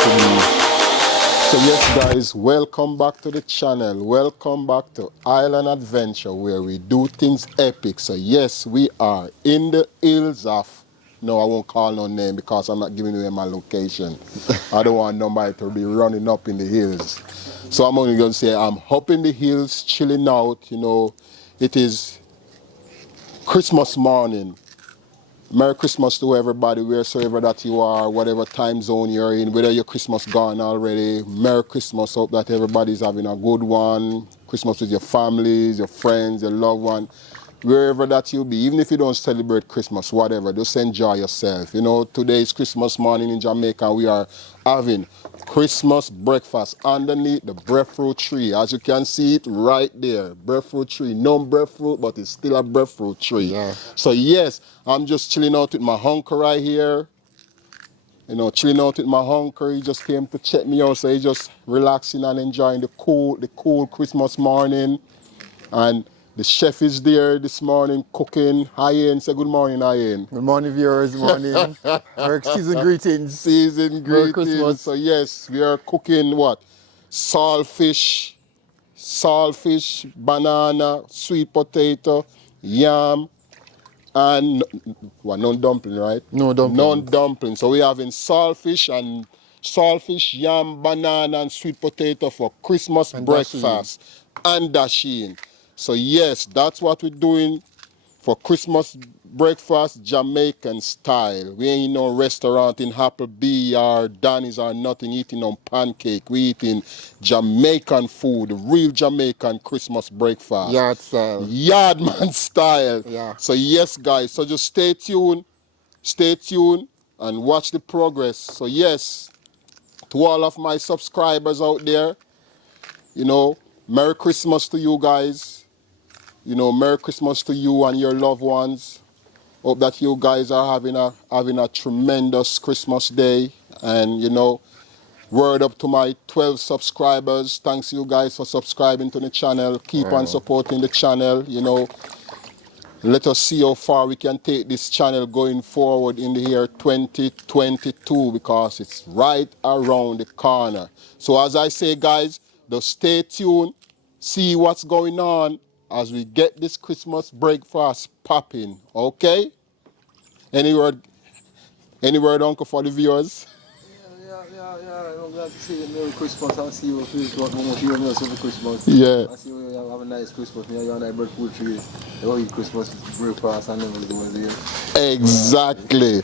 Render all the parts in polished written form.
to be. So yes guys, welcome back to the channel. Welcome back to Island Adventure where we do things epic. So yes, we are in the hills of, no I won't call no name because I'm not giving away my location. I don't want nobody to be running up in the hills. So I'm only going to say I'm up in the hills, chilling out, you know. It is Christmas morning. Merry Christmas to everybody, wheresoever that you are, whatever time zone you're in, whether your Christmas gone already. Merry Christmas, hope that everybody's having a good one. Christmas with your families, your friends, your loved one. Wherever that you be, even if you don't celebrate Christmas, whatever, just enjoy yourself. You know, today is Christmas morning in Jamaica. We are having Christmas breakfast underneath the breadfruit tree. As you can see it right there, breadfruit tree. No breadfruit, but it's still a breadfruit tree. Yeah. So yes, I'm just chilling out with my uncle right here. You know, chilling out with my uncle. He just came to check me out, so he's just relaxing and enjoying the cool Christmas morning. And the chef is there this morning cooking. Hi Ian, say good morning, hi Ian. Good morning, viewers. Good morning. Merry season greetings. Season Merry greetings. Christmas. So yes, we are cooking what? Saltfish, banana, sweet potato, yam, and what, non-dumpling, right? No dumplings. Non-dumpling. So we're having saltfish, yam, banana, and sweet potato for Christmas And breakfast and dasheen. So yes, that's what we're doing for Christmas breakfast, Jamaican style. We ain't no restaurant in Applebee or Danny's or nothing eating on pancake. We eating Jamaican food, real Jamaican Christmas breakfast. Yard style. Yardman style. Yeah. So yes, guys, so just stay tuned and watch the progress. So yes, to all of my subscribers out there, you know, Merry Christmas to you guys. You know, Merry Christmas to you and your loved ones. Hope that you guys are having a tremendous Christmas day. And you know, word up to my 12 subscribers. Thanks you guys for subscribing to the channel. Keep on supporting the channel, you know. Let us see how far we can take this channel going forward in the year 2022 because it's right around the corner. So as I say, guys, just stay tuned, see what's going on as we get this Christmas breakfast popping, okay? Any word, Uncle, for the viewers? I'm glad to see you. Merry Christmas. I see you feel how much you know for Christmas. Yeah. I see you have a nice Christmas. You have a nice breadfruit tree. You eat Christmas breakfast and everything. Exactly.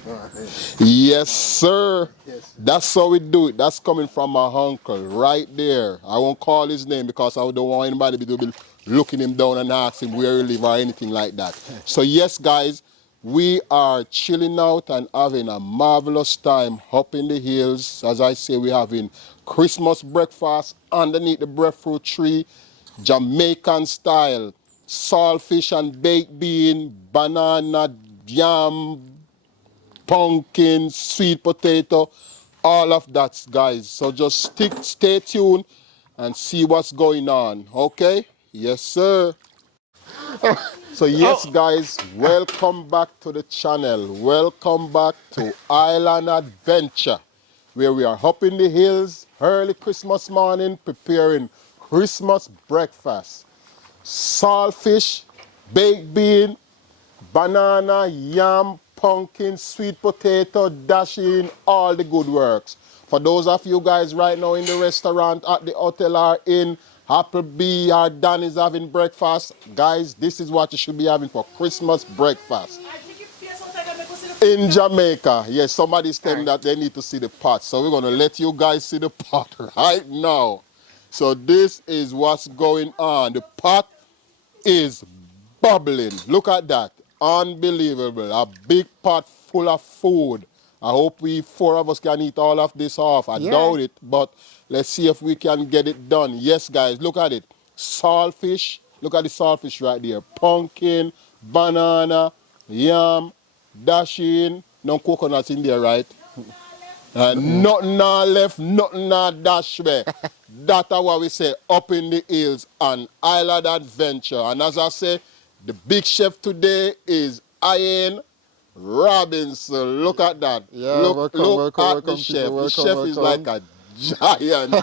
Yes, sir. Yes. That's how we do it. That's coming from my uncle right there. I won't call his name because I don't want anybody to be looking him down and ask him where he live or anything like that. So yes, guys, we are chilling out and having a marvelous time up in the hills. As I say, we're having Christmas breakfast underneath the breadfruit tree, Jamaican style, saltfish and baked bean, banana, yam, pumpkin, sweet potato, all of that, guys. So just stay tuned and see what's going on, okay? Yes, sir. So yes, guys, welcome back to the channel. Welcome back to Island Adventure, where we are up in the hills early Christmas morning preparing Christmas breakfast. Saltfish, baked bean, banana, yam, pumpkin, sweet potato, dashing, all the good works. For those of you guys right now in the restaurant, at the hotel or in Applebee or Danny's having breakfast, guys, this is what you should be having for Christmas breakfast. In Jamaica, yes, somebody's telling me that they need to see the pot. So we're gonna let you guys see the pot right now. So this is what's going on. The pot is bubbling. Look at that. Unbelievable. A big pot full of food. I hope we four of us can eat all of this off. I doubt it, but let's see if we can get it done. Yes, guys, look at it. Saltfish. Look at the saltfish right there. Pumpkin, banana, yam, dashing. No coconuts in there, right? Nothing not left, nothing not dash way. That's what we say up in the hills on Island Adventure. And as I say, the big chef today is Ian, Robinson. Look at that. Yeah, Look, welcome, look welcome, at the welcome, chef. people. The Welcome, chef is like welcome. a giant.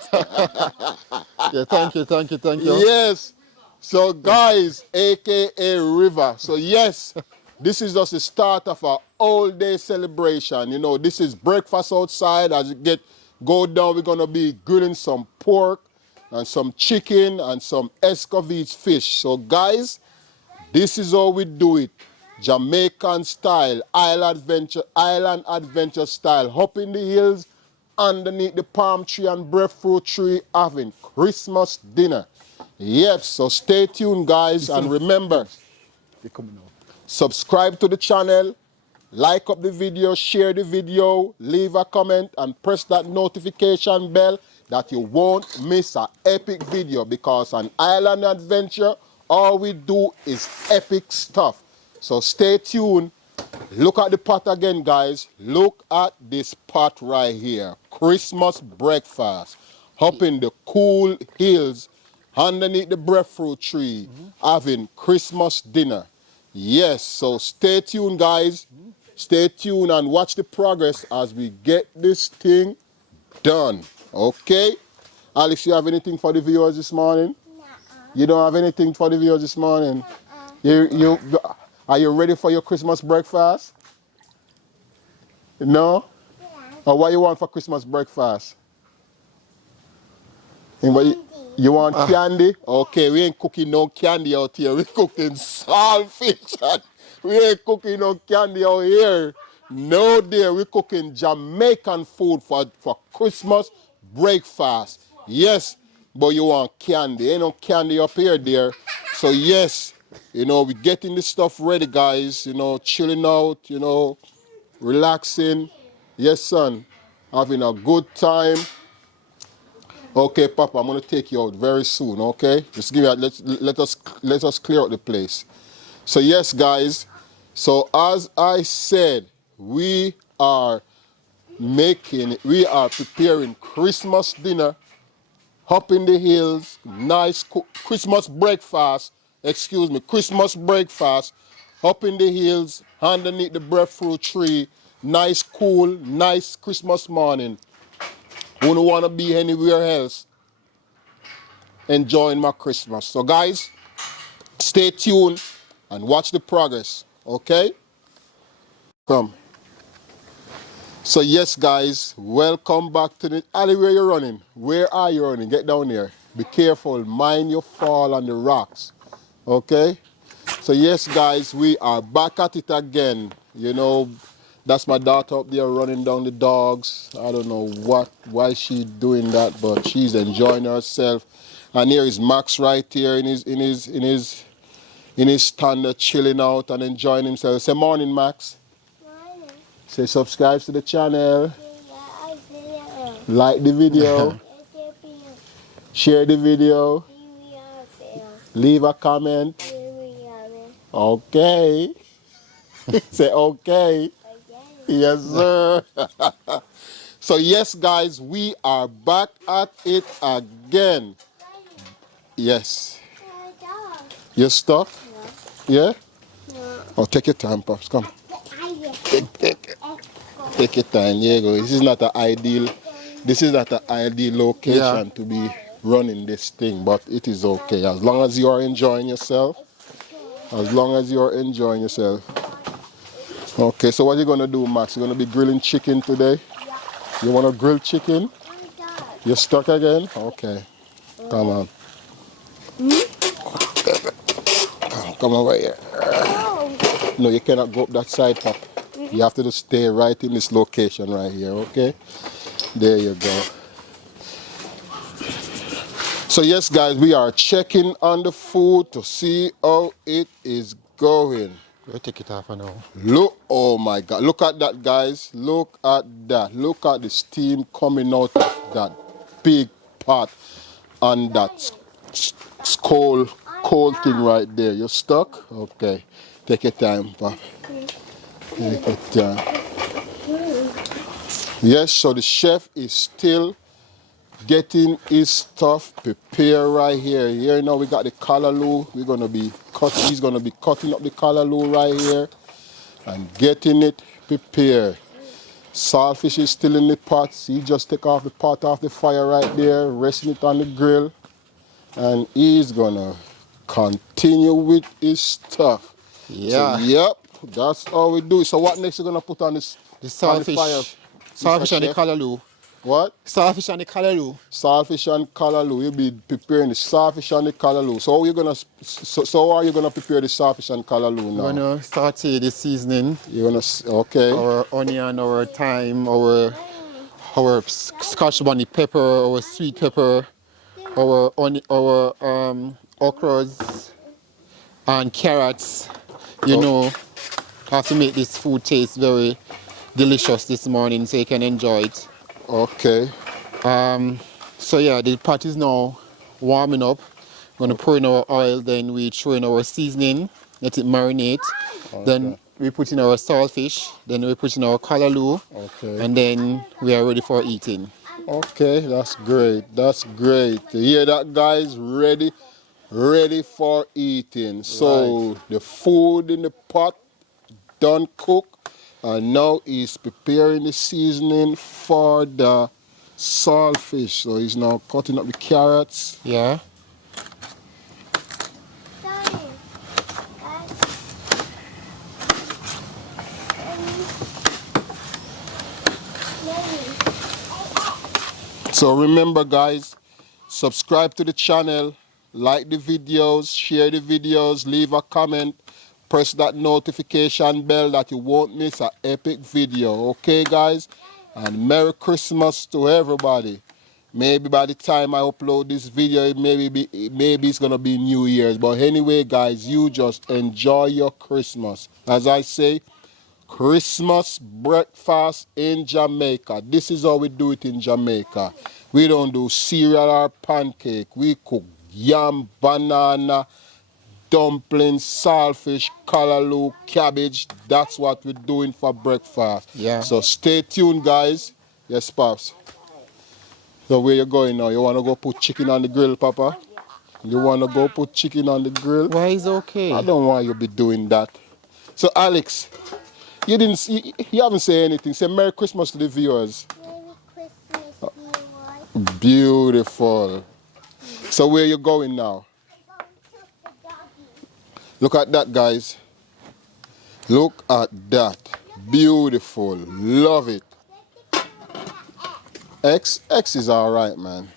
Yeah, thank you, thank you, thank you. Yes. So guys, aka River. So yes, this is just the start of our all day celebration. You know, this is breakfast outside. As you go down, we're gonna be grilling some pork and some chicken and some escovitch fish. So guys, this is how we do it. Jamaican style, island adventure style. Up in the hills, underneath the palm tree and breadfruit tree, having Christmas dinner. Yes, so stay tuned, guys, and remember, They're coming out. subscribe to the channel, like up the video, share the video, leave a comment, and press that notification bell that you won't miss an epic video, because on Island Adventure, all we do is epic stuff. So stay tuned. Look at the pot again, guys. Look at this pot right here. Christmas breakfast. Up in the cool hills, underneath the breadfruit tree, having Christmas dinner. Yes, so stay tuned, guys. Stay tuned and watch the progress as we get this thing done. Okay? Alex, you have anything for the viewers this morning? No. You don't have anything for the viewers this morning? Are you ready for your Christmas breakfast? No? Yeah. Or what you want for Christmas breakfast? Anybody? You want candy? Okay, we ain't cooking no candy out here. We cooking saltfish. We ain't cooking no candy out here. No, dear. We cooking Jamaican food for Christmas breakfast. Yes, but you want candy. Ain't no candy up here, dear. So yes, you know, we getting this stuff ready, guys. You know, chilling out, you know, relaxing. Yes, son. Having a good time. Okay, Papa, I'm gonna take you out very soon. Okay, just give me. Let us clear out the place. So yes, guys. So as I said, we are preparing Christmas dinner up in the hills. Nice Christmas breakfast. Excuse me, Christmas breakfast up in the hills, underneath the breadfruit tree. Nice, cool, nice Christmas morning. Wouldn't want to be anywhere else enjoying my Christmas. So guys, stay tuned and watch the progress, okay? Come. So yes, guys, welcome back to the alley. Where you running? Where are you running? Get down here. Be careful, mind your fall on the rocks, okay? So yes, guys, we are back at it again. You know, that's my daughter up there running down the dogs. I don't know why she's doing that, but she's enjoying herself. And here is Max right here in his stand chilling out and enjoying himself. Say morning, Max. Morning. Say subscribe to the channel. Like the video. Share the video. Leave a comment. Okay. Say okay. Yes, sir. So yes, guys, we are back at it again. Yes. You're stuck? Yeah? Oh, take your time, Pops. Come. Take your time. Here you go. This is not an ideal location to be running this thing, but it is okay. As long as you are enjoying yourself. As long as you're enjoying yourself. Okay, so what are you going to do, Max? You're going to be grilling chicken today? Yeah. You want to grill chicken? You're stuck again? Okay. Come on. Come over here. No, you cannot go up that side, Pop. You have to just stay right in this location right here, okay? There you go. So yes, guys, we are checking on the food to see how it is going. We'll take it off now. Look, oh my God, look at that, guys. Look at that. Look at the steam coming out of that big pot and that cold thing right there. You're stuck? Okay. Take your time, Pop. Take your time. Yes, so the chef is still getting his stuff prepared right here. Here now we got the callaloo. He's gonna be cutting up the callaloo right here. and getting it prepared. Saltfish is still in the pot. See, just take off the pot off the fire right there, resting it on the grill, and he's gonna continue with his stuff. So, Yeah. yep, that's how we do it. So, what next you gonna put on this The on the fire, saltfish. Saltfish Mr. and the Chef? callaloo. What? Saltfish and the callaloo. Saltfish and callaloo. You'll be preparing the saltfish and the callaloo. So, how you gonna? So, how are you gonna prepare the saltfish and callaloo now? We're gonna saute the seasoning. You're gonna okay. Our onion, our thyme, our scotch bonnet pepper, our sweet pepper, our okras and carrots. You know, have to make this food taste very delicious this morning so you can enjoy it. Okay. So yeah, the pot is now warming up. We're gonna pour in our oil, then we throw in our seasoning, let it marinate. Then we put in our saltfish, then we put in our callaloo, Okay. and then we are ready for eating. Okay, that's great. That's great. You hear that, guys? Ready for eating. So the food in the pot done cook, and now he's preparing the seasoning for the saltfish. So he's now cutting up the carrots. Yeah. So remember, guys, subscribe to the channel, like the videos, share the videos, leave a comment, press that notification bell that you won't miss an epic video. Okay, guys? And Merry Christmas to everybody. Maybe by the time I upload this video, maybe it's gonna be New Year's. But anyway, guys, you just enjoy your Christmas. As I say, Christmas breakfast in Jamaica. This is how we do it in Jamaica. We don't do cereal or pancake. We cook yam, banana, dumplings, saltfish, callaloo, cabbage. That's what we're doing for breakfast. Yeah. So stay tuned, guys. Yes, Pops. So where you going now? You want to go put chicken on the grill, Papa? You want to go put chicken on the grill? Why is okay? I don't want you to be doing that. So Alex, you haven't said anything. Say Merry Christmas to the viewers. Merry Christmas, viewers. Beautiful. So where you going now? I'm going to the doggy. Look at that, guys. Look at that. Beautiful. Love it. X is all right, man.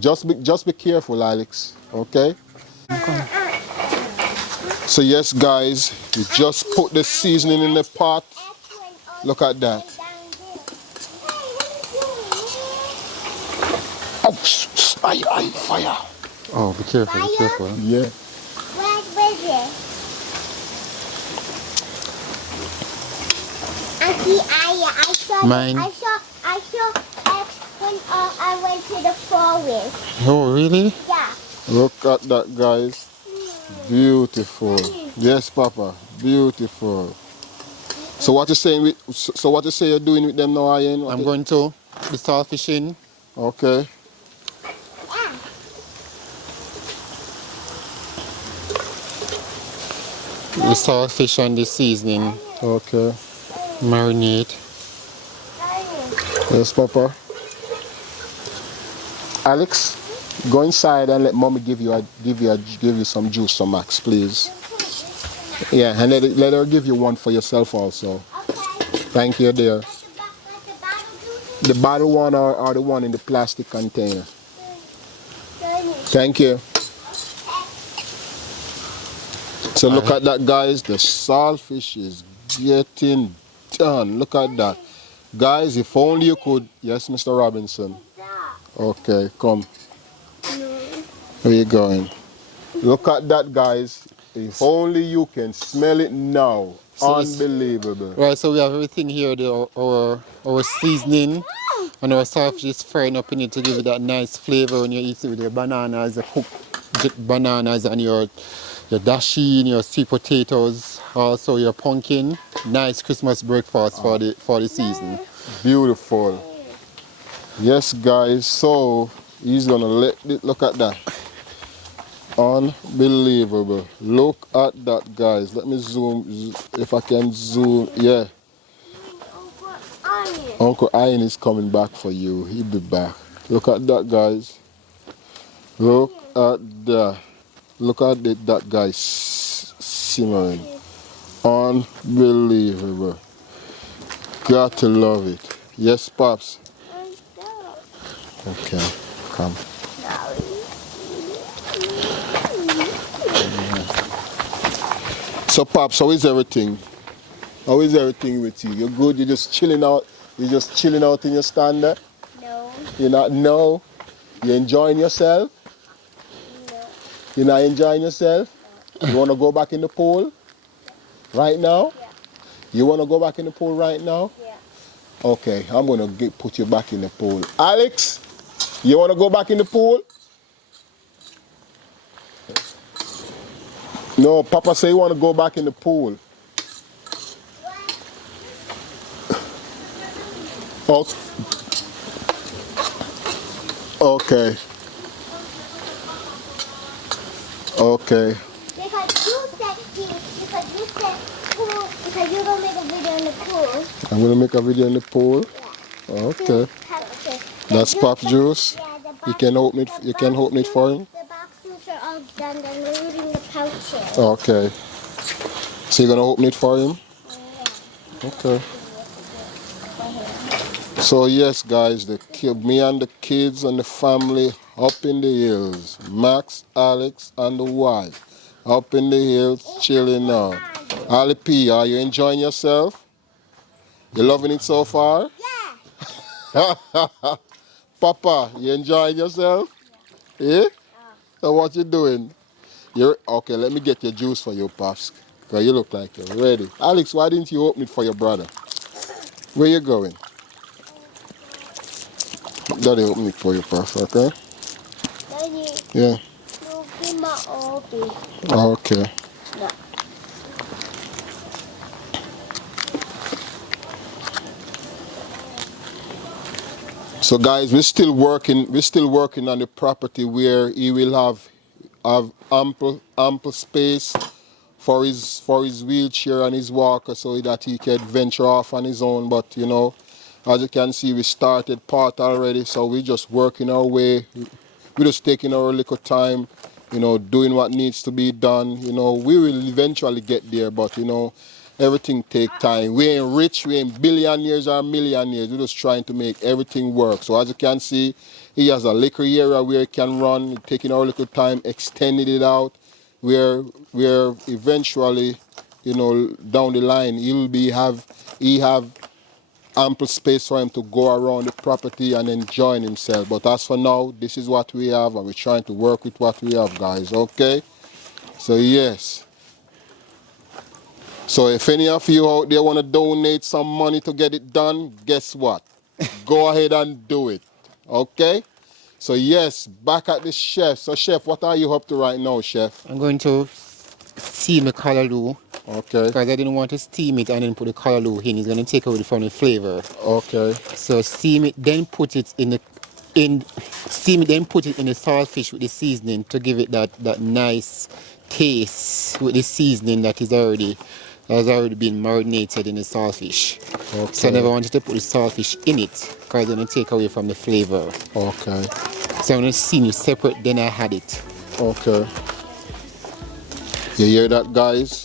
Just be careful, Alex. Okay? So yes, guys, we just put the seasoning in the pot. Look at that. Oh, aye, fire. Oh, be careful, be careful. Yeah. Where's it? Auntie Aya, I saw Mine. I saw X when I went to the forest. Oh, really? Yeah. Look at that, guys. Beautiful. Yes, Papa. Beautiful. So what you saying with? So what you say you're doing with them now, Ian? I'm going to the saltfish in. Okay. The saltfish and the seasoning. Okay. Marinate. Yes, Papa. Alex, go inside and let Mommy give you some juice, some Max, please. Yeah, and let her give you one for yourself also. Okay. Thank you, dear. Let the bottle do The bottle one or the one in the plastic container. this. Thank you. So look at that, guys. The saltfish is getting done. Look at that. Guys, if only you could. Yes, Mr. Robinson. Okay, come. Where you going? Look at that, guys. If only you can smell it now. So it's- Unbelievable. Right, so we have everything here, our seasoning and our saltfish is frying up in it to give it that nice flavor when you eat it with your bananas, the cooked bananas and your dashi and your sweet potatoes, also your pumpkin. Nice Christmas breakfast for the season. Beautiful. Yes, guys. So he's gonna look at that. Unbelievable. Look at that, guys. Let me zoom, if I can zoom. Yeah. Uncle Ian is coming back for you. He'll be back. Look at that, guys. Look at that. Look at that, guys. Simmering. Unbelievable. Got to love it. Yes, Pops. Okay, come. So, Pops, how is everything? How is everything with you? You're good? You're just chilling out? You're just chilling out in your stand there? No. You're not? No? You're enjoying yourself? No. You're not enjoying yourself? You want to go back in the pool? Right now? Yeah. You want to go back in the pool right now? Yeah. Okay, I'm going to put you back in the pool. Alex, you want to go back in the pool? No, Papa say you want to go back in the pool. Oh. Okay. Okay. Because you're going to make a video in the pool. I'm going to make a video in the pool. Yeah. Okay. That's Pop Juice. Yeah, the box, You can open it for him. The boxes are all done, including the pouches. Okay. So you're going to open it for him? Yeah. Okay. So yes, guys, me and the kids and the family up in the hills. Max, Alex, and the wife up in the hills, chilling out. Ali P, are you enjoying yourself? You loving it so far? Yeah. Papa, you enjoying yourself? Yeah? So what you doing? Okay, let me get your juice for you, Pops. Because you look like you're ready. Alex, why didn't you open it for your brother? Where you going? Daddy, open it for you, Pops, okay? Daddy, Yeah. no, give my Obi. Okay. No. So guys, we're still working on the property where he will have ample space for his wheelchair and his walker so that he can venture off on his own. But you know, as you can see, we started part already, so we're just working our way. We're just taking our little time, you know, doing what needs to be done. You know, we will eventually get there, but you know, everything take time. We ain't rich, we ain't billionaires or millionaires. We're just trying to make everything work. So as you can see, he has a little area where he can run, taking our little time, extending it out, where eventually, you know, down the line, he have ample space for him to go around the property and enjoy himself. But as for now, this is what we have, and we're trying to work with what we have, guys, okay? So yes. So if any of you out there want to donate some money to get it done, guess what? Go ahead and do it, okay? So yes, back at the chef. So chef, what are you up to right now, chef? I'm going to steam the callaloo. Okay. Because I didn't want to steam it and then put the callaloo in. It's going to take away from the flavor. Okay. So steam it, then put it in the saltfish with the seasoning to give it that nice taste with the seasoning that has already been marinated in the saltfish. Okay. So I never wanted to put the saltfish in it because it's going to take away from the flavor. Okay. So I'm going to steam it separate, then I had it. Okay. You hear that, guys?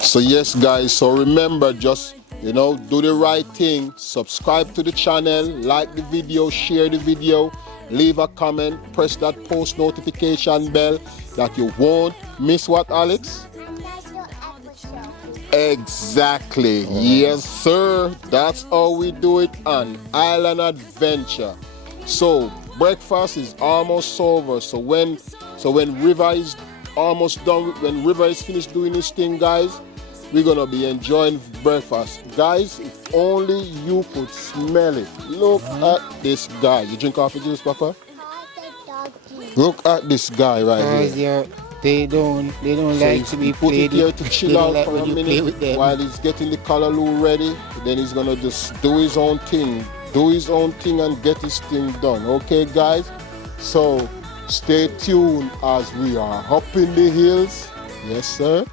So yes, guys, so remember, just, you know, do the right thing. Subscribe to the channel, like the video, share the video, leave a comment, press that post notification bell that you won't miss what, Alex? Another episode. Exactly. Yes, sir. That's how we do it on Island Adventure. So breakfast is almost over. So when River is almost done, when River is finished doing his thing, guys, we're gonna be enjoying breakfast. Guys, if only you could smell it. Look at this guy. You drink coffee juice, Papa? Look at this guy right here. They don't So like to he be put it played here with. to They chill don't out like for when a you play minute with them. while he's getting the callaloo ready. Then he's gonna just do his own thing and get his thing done. Okay, guys? So stay tuned as we are up in the hills. Yes, sir.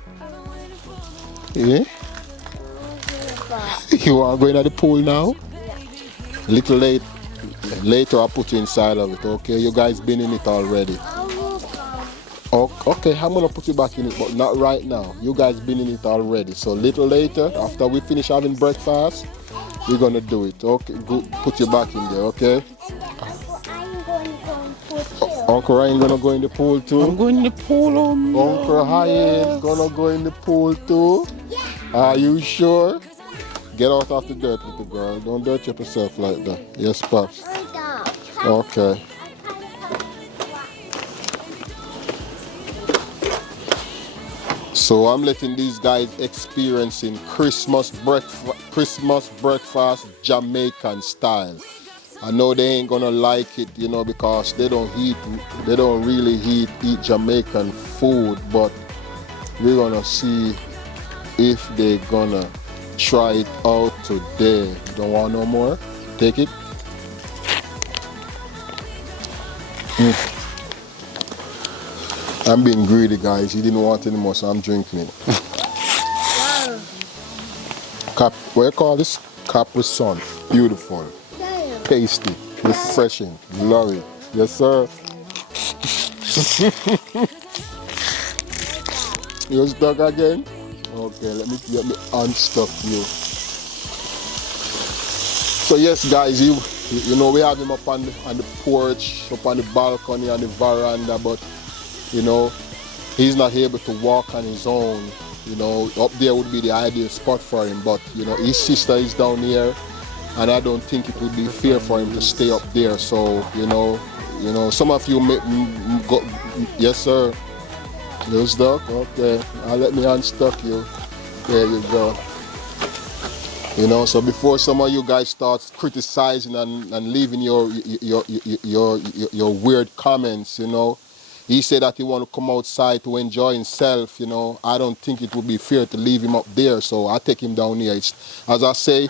Yeah. You are going at the pool now? Little late. Later I'll put you inside of it, okay? You guys been in it already. Oh, okay, I'm gonna put you back in it, but not right now. You guys been in it already. So little later, after we finish having breakfast, we're gonna do it. Okay, good. Put you back in there, okay? Uncle Ryan gonna go in the pool too? I'm going in the pool. Uncle Ryan gonna go in the pool too? Are you sure? Get out of the dirt, little girl. Don't dirt up yourself like that. Yes, Pops. Okay. So I'm letting these guys experiencing Christmas breakfast Jamaican style. I know they ain't gonna like it, you know, because they don't really eat Jamaican food, but we're gonna see if they gonna try it out today. Don't want no more? Take it. I'm being greedy, guys. He didn't want any more, so I'm drinking it. What you call this? Capri Sun. Beautiful. Tasty. Refreshing. Love it. Yes, sir. You stuck again? Okay, let me unstuck you. So yes, guys, you know we have him up on the porch, up on the balcony, on the veranda, but you know he's not able to walk on his own. You know, up there would be the ideal spot for him, but you know his sister is down here, and I don't think it would be fair for him to stay up there. So you know, some of you may go. Yes, sir. You stuck? Okay. I'll let me unstuck you. There you go. You know, so before some of you guys start criticizing and leaving your weird comments, you know, he said that he want to come outside to enjoy himself, you know. I don't think it would be fair to leave him up there, so I take him down here. It's, as I say,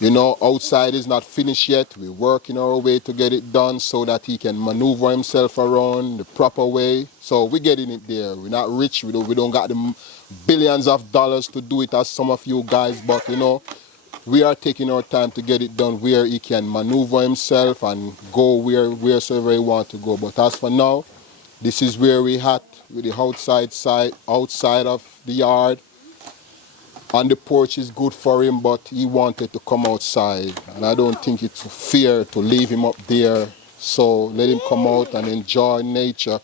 you know, outside is not finished yet. We're working our way to get it done so that he can maneuver himself around the proper way. So we're getting it there. We're not rich. We don't got the billions of dollars to do it as some of you guys, but you know, we are taking our time to get it done where he can maneuver himself and go wheresoever he wants to go. But as for now, this is where we at with the outside of the yard. On the porch is good for him, but he wanted to come outside, and I don't think it's fair to leave him up there. So let him come out and enjoy nature,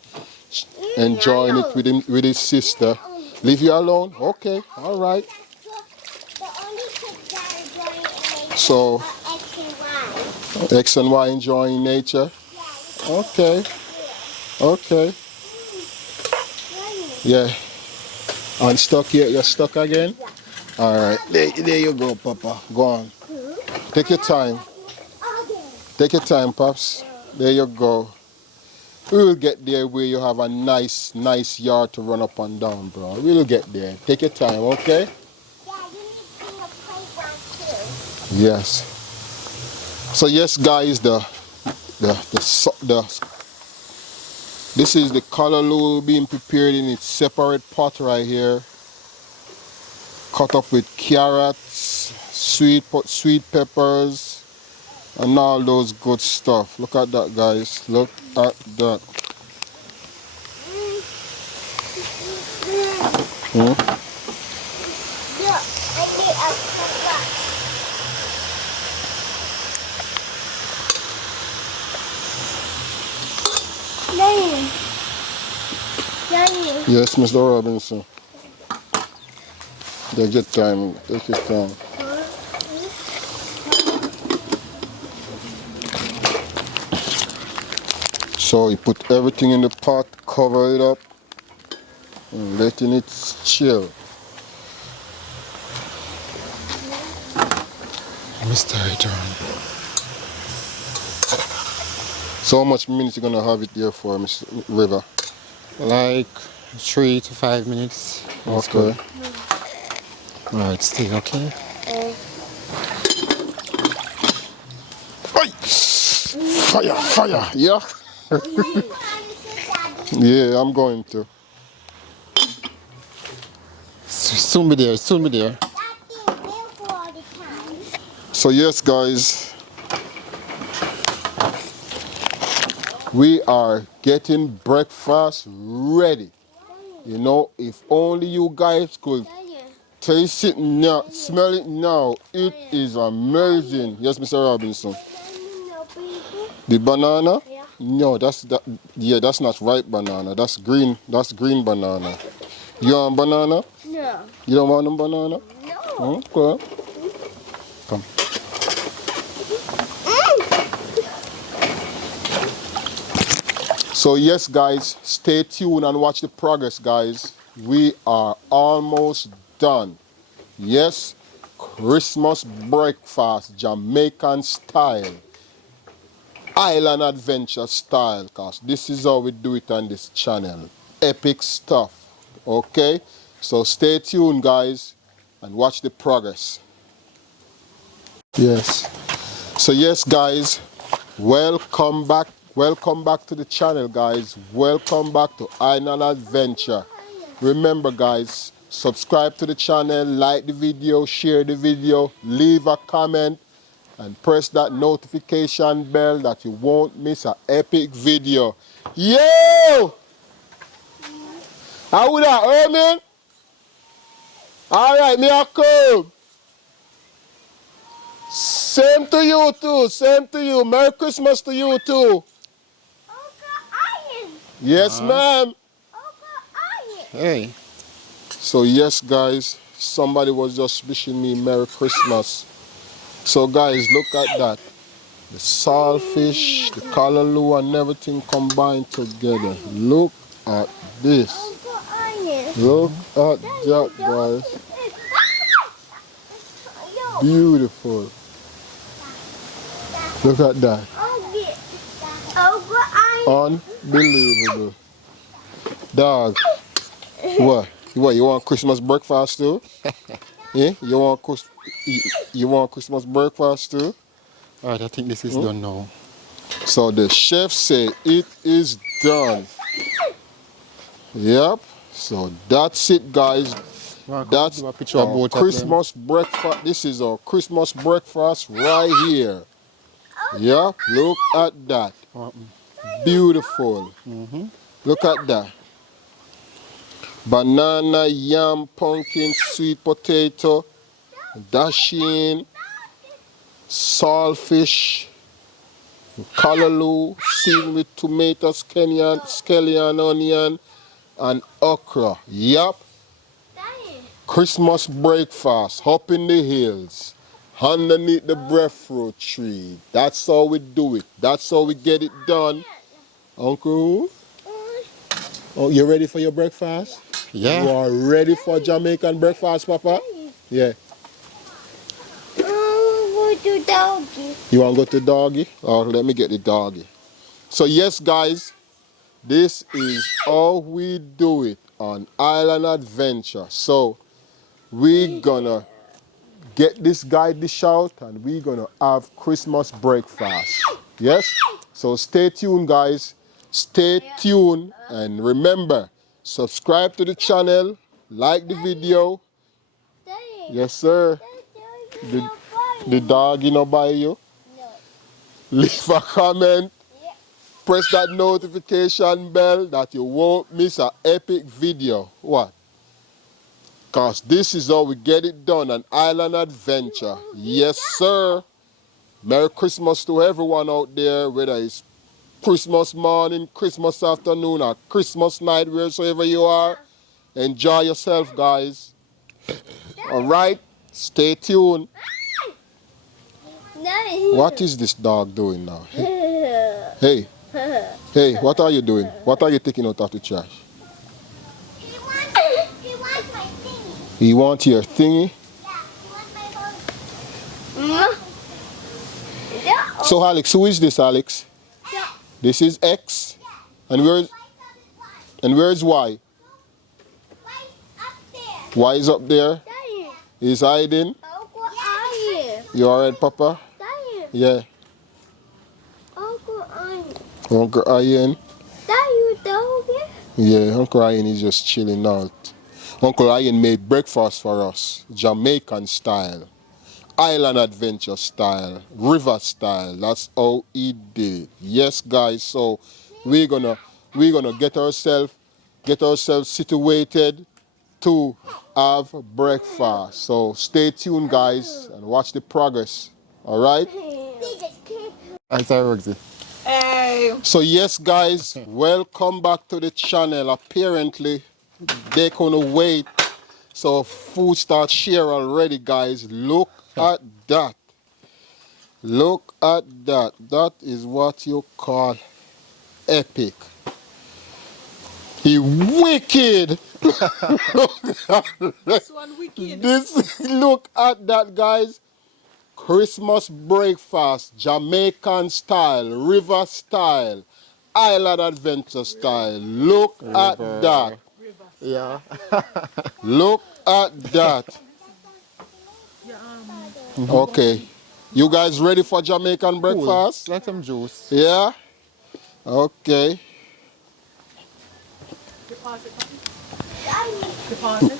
enjoying it with his sister. Leave you alone? Okay, all right. So X and Y enjoying nature. Okay, okay. Yeah. Unstuck yet? You're stuck again? All right, there you go, Papa. Go on. Take your time. Take your time, Pops. There you go. We'll get there where you have a nice yard to run up and down, bro. We'll get there. Take your time, okay? Yeah, you need to bring a playground too. Yes. So yes, guys, this is the callaloo being prepared in its separate pot right here. Cut up with carrots, sweet peppers, and all those good stuff. Look at that, guys. Look at that. Look, I need a playground. Daddy. Yes, Mr. Robinson. Take your time. Take your time. So you put everything in the pot, cover it up, and letting it chill. Mr. Return. So how much minutes you gonna have it there for, Miss River? Like 3 to 5 minutes. That's Okay. good. Alright, stay okay. Oi! Fire, fire, yeah. Yeah, I'm going to. Soon be there, soon be there. So yes, guys, we are getting breakfast ready. You know, if only you guys could taste it now, smell it now. It is amazing. Yes, Mr. Robinson. The banana? Yeah. No, that's not ripe banana. That's green. That's green banana. You want banana? No. You don't want them banana? No. Okay. Come. So yes, guys, stay tuned and watch the progress, guys. We are almost done. Yes, Christmas breakfast, Jamaican style, island adventure style, cause this is how we do it on this channel. Epic stuff, okay? So stay tuned, guys, and watch the progress. Yes. So yes, guys, welcome back. Welcome back to the channel, guys. Welcome back to Island Adventure. Remember, guys, subscribe to the channel, like the video, share the video, leave a comment, and press that notification bell that you won't miss an epic video. Yo! How would that hear me? All right, me a come. Same to you too. Same to you. Merry Christmas to you too. Yes, ma'am. Hey. So yes, guys, somebody was just wishing me Merry Christmas. So guys, look at that. The saltfish, the callaloo, and everything combined together. Look at this. Look at that, guys. Beautiful. Look at that. Unbelievable. Dog. What? You want Christmas breakfast too? Yeah? You want Christmas breakfast too? Alright, I think this is done now. So the chef say it is done. Yep. So that's it, guys. That's a picture of our both of Christmas breakfast. This is our Christmas breakfast right here. Yeah, look at that. Beautiful. Look at that. Banana, yam, pumpkin, sweet potato, dasheen, saltfish, callaloo, seasoned with tomatoes, scallion, onion, and okra. Yup. Christmas breakfast up in the hills, underneath the breadfruit tree. That's how we do it. That's how we get it done. Uncle, oh, you ready for your breakfast? Yeah. You are ready for Jamaican breakfast, Papa? Yeah. Go to doggy. You want to go to doggy? Oh, let me get the doggy. So yes, guys, this is how we do it on Island Adventure. So we gonna get this guy dish out and we're gonna have Christmas breakfast. Yes? So stay tuned, guys. Stay tuned, and remember, subscribe to the channel, like the video. Yes, sir. The dog, you know, by you. Leave a comment. Press that notification bell that you won't miss an epic video. What? Because this is how we get it done, an island adventure. Yes, sir. Merry Christmas to everyone out there, whether it's Christmas morning, Christmas afternoon, or Christmas night, wheresoever you are. Enjoy yourself, guys. All right? Stay tuned. What is this dog doing now? Hey. Hey, what are you doing? What are you taking out of the trash? He wants my thingy. You want your thingy? So Alex, who is this, Alex? This is X. And And where's Y? Why up there? Y is up there. Daddy. He's hiding. Uncle Ian. You alright, Papa? Daddy. Yeah. Uncle Ian. Uncle Ian. Daddy, you down here? Yeah, Uncle Ian is just chilling out. Uncle Ian made breakfast for us, Jamaican style, island adventure style, river style. That's how he did it. Yes, guys. So we're gonna get ourselves situated to have breakfast. So stay tuned, guys, and watch the progress. All right. I'm sorry, Roxy. Hey. So yes, guys, welcome back to the channel. Apparently, they couldn't wait. So food starts share already, guys. Look at that. Look at that. That is what you call epic. He wicked. This one wicked. Look at that, guys. Christmas breakfast, Jamaican style, river style, island adventure style. Look at that. Yeah. Look at that. Okay. You guys ready for Jamaican breakfast? Like some juice. Yeah? Okay.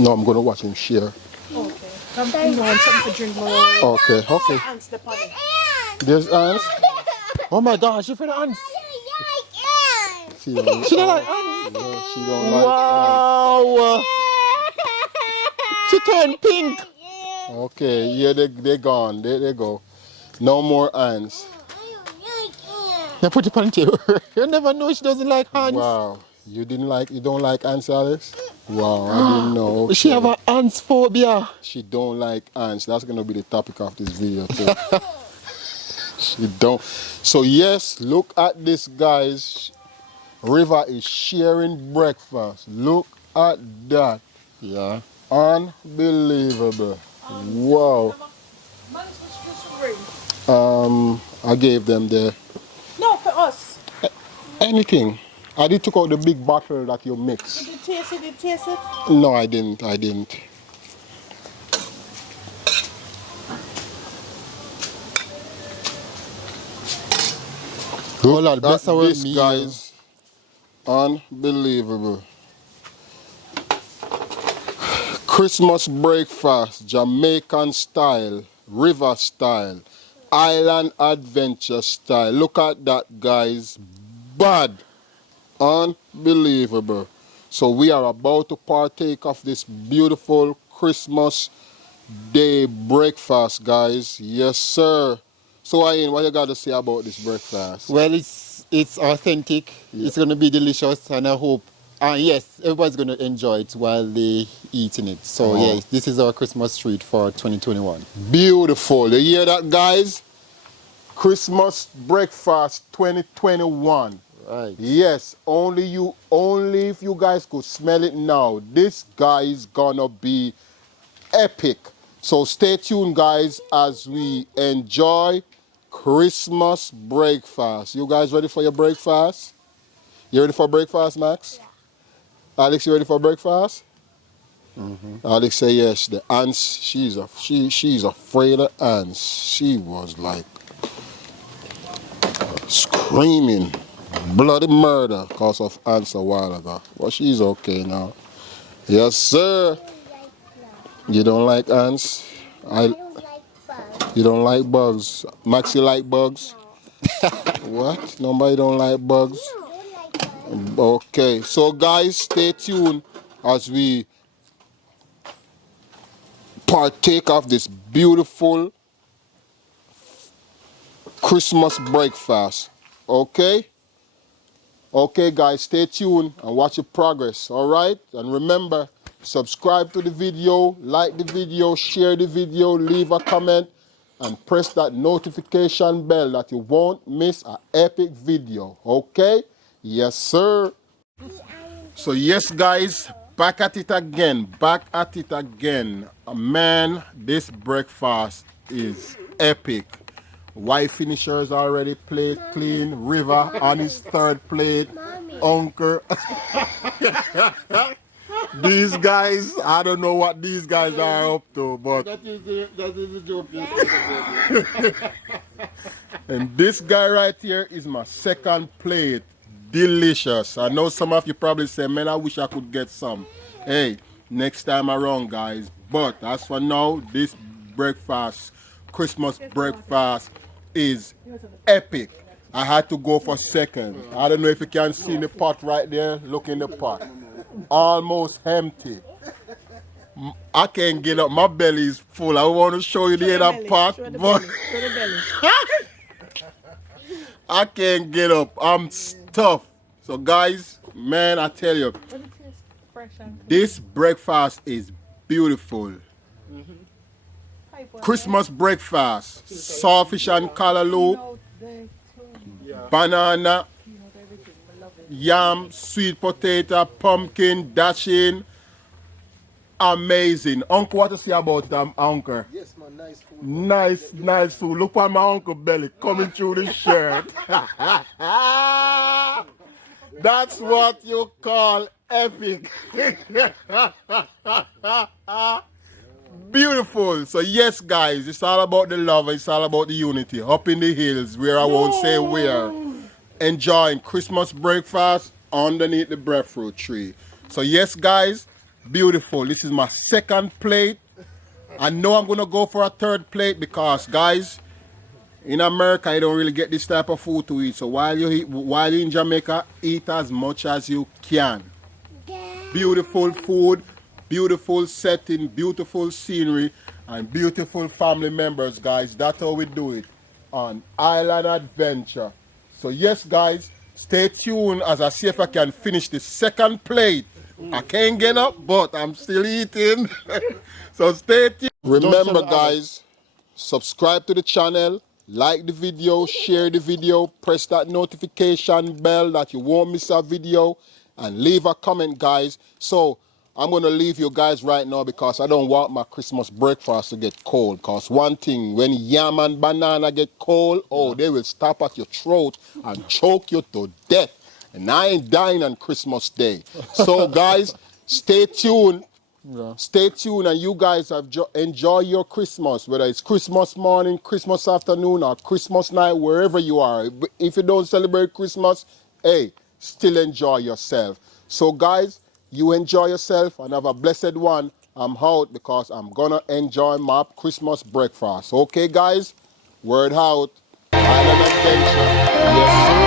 No, I'm going to watch him share. Okay. Come you want something to drink more. Okay, okay. Ants the pot. There's ants. Oh my gosh, you for the ants. She don't, She don't like ants. no, she don't like Wow. She turned pink. ants. Okay, yeah, they gone. They go. No more ants. Now put it on the table. You never know she doesn't like ants. Wow. You don't like ants, Alex? Wow, I didn't know. Okay. She have an ants phobia. She don't like ants. That's gonna be the topic of this video too. She don't. So yes, look at this, guys. River is sharing breakfast. Look at that. Yeah. Unbelievable. Wow. I gave them No, for us. anything. I did took out the big bottle that you mix. Did you taste it? Did you taste it? No, I didn't. Oh Lord, bless That our this, meal. guys. Unbelievable. Christmas breakfast, Jamaican style, river style, island adventure style. Look at that, guys. Bad. Unbelievable. So we are about to partake of this beautiful Christmas day breakfast, guys. Yes, sir. So Ian, what you got to say about this breakfast? Well, it's authentic. Yeah. It's gonna be delicious, and I hope. Yes, everybody's gonna enjoy it while they eating it. So Oh. yeah, this is our Christmas treat for 2021. Beautiful. You hear that, guys? Christmas breakfast 2021. Right. Yes, only if you guys could smell it now. This guy is gonna be epic. So stay tuned, guys, as we enjoy Christmas breakfast. You guys ready for your breakfast? You ready for breakfast, Max? Yeah. Alex, you ready for breakfast? Alex say yes. The ants, she's afraid of ants. She was like screaming bloody murder because of ants a while ago. But she's okay now. Yes, sir. You don't like ants? I don't like bugs. You don't like bugs? Maxie like bugs? What? Nobody don't like bugs? I don't like bugs. Okay, so guys, stay tuned as we partake of this beautiful Christmas breakfast. Okay? Okay, guys, stay tuned and watch the progress. All right? And remember, subscribe to the video, like the video, share the video, leave a comment, and press that notification bell that you won't miss an epic video. Okay? Yes, sir. So yes, guys, back at it again. Man, this breakfast is epic. White finishers already plate clean. River on his third plate. Uncle. These guys, I don't know what these guys are up to, but That is the joke. and this guy right here is my second plate. Delicious. I know some of you probably say, man, I wish I could get some. Hey, next time around, guys. But as for now, this breakfast, Christmas breakfast, is epic. I had to go for second. I don't know if you can see the pot right there. Look in the pot. Almost empty. I can't get up. My belly is full. I want to show you the other pot, but Show the belly. I can't get up. I'm stuffed. So guys, man, I tell you, Does it taste fresh and this breakfast is beautiful. pipe? Christmas breakfast. Sawfish and callaloo, banana, yam, sweet potato, pumpkin, dashing. Amazing. Uncle, what to say about them, Uncle? Yes, man, nice food. Nice food. Look at my uncle belly coming through the shirt. That's what you call epic. Beautiful. So yes, guys, it's all about the love. It's all about the unity. Up in the hills, where I won't say where. Enjoying Christmas breakfast underneath the breadfruit tree. So yes, guys, beautiful. This is my second plate. I know I'm gonna go for a third plate because, guys, in America you don't really get this type of food to eat. So while you're in Jamaica, eat as much as you can. Beautiful food, beautiful setting, beautiful scenery, and beautiful family members, guys. That's how we do it on Island Adventure. So yes, guys, stay tuned as I see if I can finish the second plate. I can't get up, but I'm still eating. So stay tuned. Remember, guys, subscribe to the channel, like the video, share the video, press that notification bell that you won't miss a video, and leave a comment, guys. So I'm going to leave you guys right now because I don't want my Christmas breakfast to get cold. Because one thing, when yam and banana get cold, oh, they will stop at your throat and choke you to death. And I ain't dying on Christmas Day. So, guys, stay tuned. Stay tuned, and you guys have enjoy your Christmas, whether it's Christmas morning, Christmas afternoon, or Christmas night, wherever you are. If you don't celebrate Christmas, hey, still enjoy yourself. So, guys, you enjoy yourself and have a blessed one. I'm out because I'm gonna enjoy my Christmas breakfast. Okay, guys? Word out. Island Adventure. Yes, sir.